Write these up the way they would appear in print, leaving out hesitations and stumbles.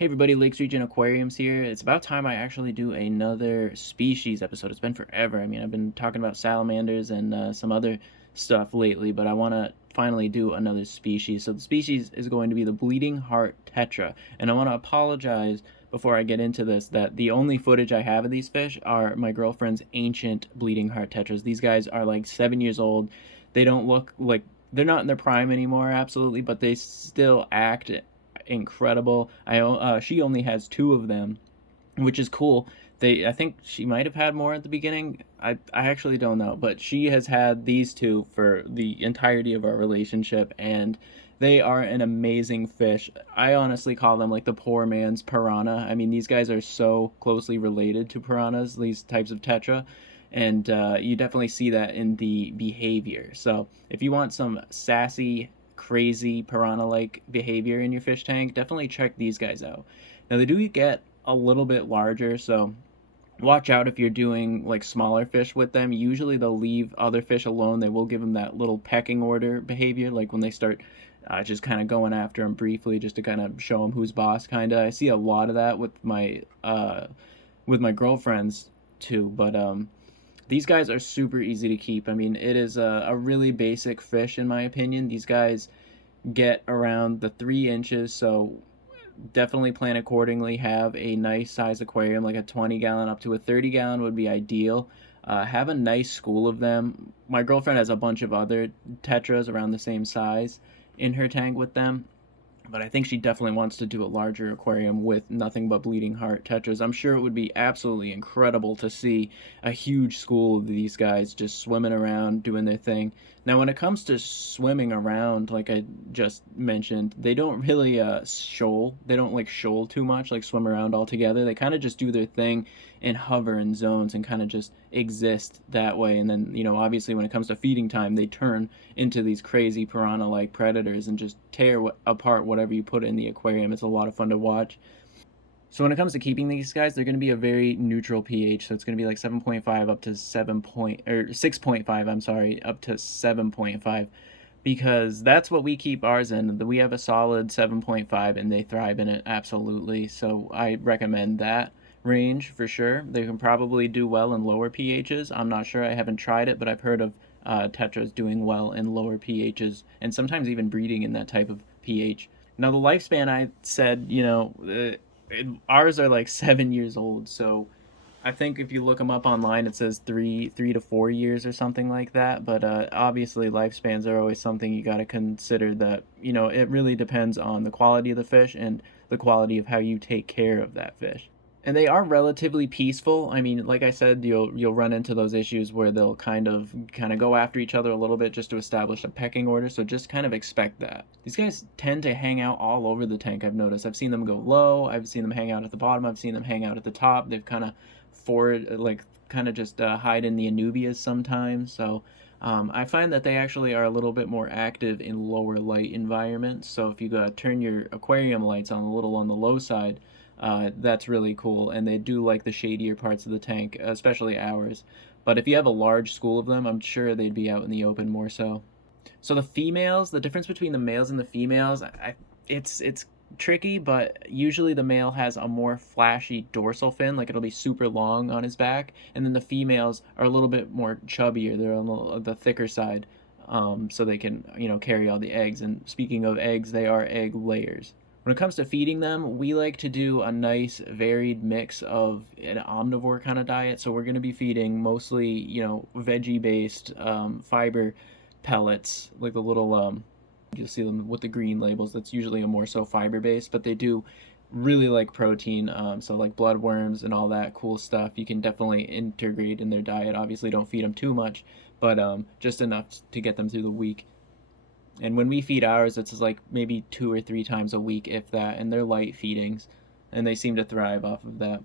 Hey everybody, Lakes Region Aquariums here. It's about time I actually do another species episode. It's been forever. I mean, I've been talking about salamanders and some other stuff lately, but I want to finally do another species. So the species is going to be the bleeding heart tetra. And I want to apologize before I get into this that the only footage I have of these fish are my girlfriend's ancient bleeding heart tetras. These guys are like 7 years old. They don't look like they're not in their prime anymore, absolutely, but they still act incredible. She only has two of them, which is cool. I think she might have had more at the beginning. I actually don't know, but she has had these two for the entirety of our relationship, and they are an amazing fish. I honestly call them like the poor man's piranha. I mean, these guys are so closely related to piranhas, these types of tetra, and you definitely see that in the behavior. So if you want some sassy, crazy piranha-like behavior in your fish tank, definitely check these guys out. Now they do get a little bit larger, so watch out if you're doing like smaller fish with them. Usually they'll leave other fish alone. They will give them that little pecking order behavior, like when they start just kind of going after them briefly, just to kind of show them who's boss. Kind of, I see a lot of that with my girlfriends too. But these guys are super easy to keep. I mean, it is a really basic fish in my opinion. These guys get around the 3 inches, so definitely plan accordingly. Have a nice size aquarium, like a 20-gallon up to a 30-gallon would be ideal. Have a nice school of them. My girlfriend has a bunch of other tetras around the same size in her tank with them, but I think she definitely wants to do a larger aquarium with nothing but bleeding heart tetras. I'm sure it would be absolutely incredible to see a huge school of these guys just swimming around doing their thing. Now, when it comes to swimming around, like I just mentioned, they don't really shoal. They don't like shoal too much, like swim around all together. They kind of just do their thing and hover in zones and kind of just exist that way. And then, obviously when it comes to feeding time, they turn into these crazy piranha-like predators and just tear apart whatever you put in the aquarium. It's a lot of fun to watch. So when it comes to keeping these guys, they're going to be a very neutral pH. So it's going to be like 7.5 up to 6.5. I'm sorry, up to 7.5, because that's what we keep ours in. We have a solid 7.5, and they thrive in it absolutely. So I recommend that range for sure. They can probably do well in lower pHs. I'm not sure. I haven't tried it, but I've heard of tetras doing well in lower pHs and sometimes even breeding in that type of pH. Now the lifespan, I said, ours are like 7 years old, so I think if you look them up online, it says three to 4 years or something like that. But obviously, lifespans are always something you got to consider. That it really depends on the quality of the fish and the quality of how you take care of that fish. And they are relatively peaceful. I mean, like I said, you'll run into those issues where they'll kind of go after each other a little bit just to establish a pecking order. So just kind of expect that. These guys tend to hang out all over the tank. I've noticed. I've seen them go low. I've seen them hang out at the bottom. I've seen them hang out at the top. They've kind of just hide in the anubias sometimes. So I find that they actually are a little bit more active in lower light environments. So if you turn your aquarium lights on a little on the low side, that's really cool, and they do like the shadier parts of the tank, especially ours. But if you have a large school of them, I'm sure they'd be out in the open more so. So the females, the difference between the males and the females, it's tricky, but usually the male has a more flashy dorsal fin, like it'll be super long on his back, and then the females are a little bit more chubbier. They're on the thicker side, so they can carry all the eggs. And speaking of eggs, they are egg layers. When it comes to feeding them, we like to do a nice varied mix of an omnivore kind of diet. So we're going to be feeding mostly, veggie based fiber pellets, like the little, you'll see them with the green labels. That's usually a more so fiber based, but they do really like protein. So like bloodworms and all that cool stuff, you can definitely integrate in their diet. Obviously, don't feed them too much, but just enough to get them through the week. And when we feed ours, it's like maybe 2 or 3 times a week, if that, and they're light feedings, and they seem to thrive off of that.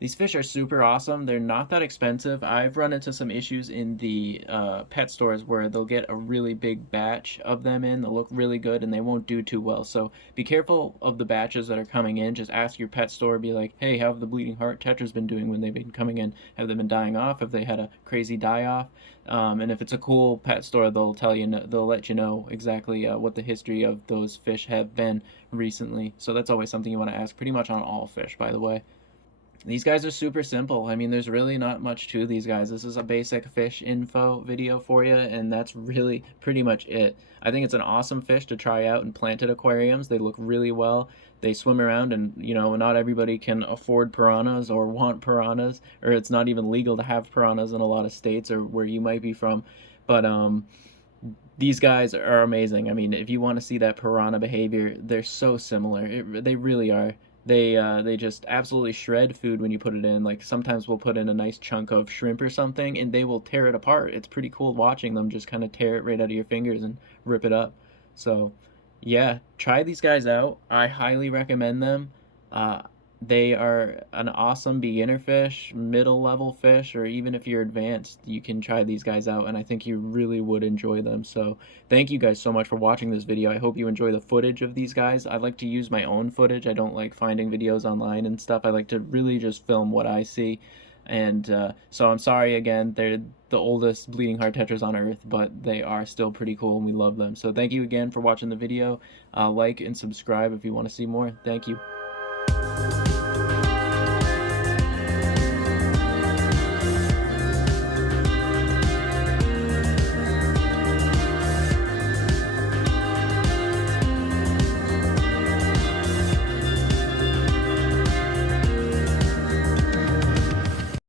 These fish are super awesome. They're not that expensive. I've run into some issues in the pet stores where they'll get a really big batch of them in. They'll look really good and they won't do too well. So be careful of the batches that are coming in. Just ask your pet store, be like, hey, how have the bleeding heart tetras been doing when they've been coming in? Have they been dying off? Have they had a crazy die off? And if it's a cool pet store, they'll tell you, they'll let you know exactly what the history of those fish have been recently. So that's always something you want to ask pretty much on all fish, by the way. These guys are super simple. I mean, there's really not much to these guys. This is a basic fish info video for you, and that's really pretty much it. I think it's an awesome fish to try out in planted aquariums. They look really well. They swim around, and not everybody can afford piranhas or want piranhas, or it's not even legal to have piranhas in a lot of states or where you might be from. But these guys are amazing. I mean, if you want to see that piranha behavior, they're so similar. They really are. They just absolutely shred food when you put it in. Like sometimes we'll put in a nice chunk of shrimp or something, and they will tear it apart. It's pretty cool watching them just kind of tear it right out of your fingers and rip it up. So, yeah, try these guys out. I highly recommend them. Uh, they are an awesome beginner fish, middle level fish, or even if you're advanced, you can try these guys out, and I think you really would enjoy them. So, thank you guys so much for watching this video. I hope you enjoy the footage of these guys. I like to use my own footage. I don't like finding videos online and stuff. I like to really just film what I see. And so I'm sorry again, they're the oldest bleeding heart tetras on earth, but they are still pretty cool and we love them. So thank you again for watching the video. Like and subscribe if you want to see more. Thank you.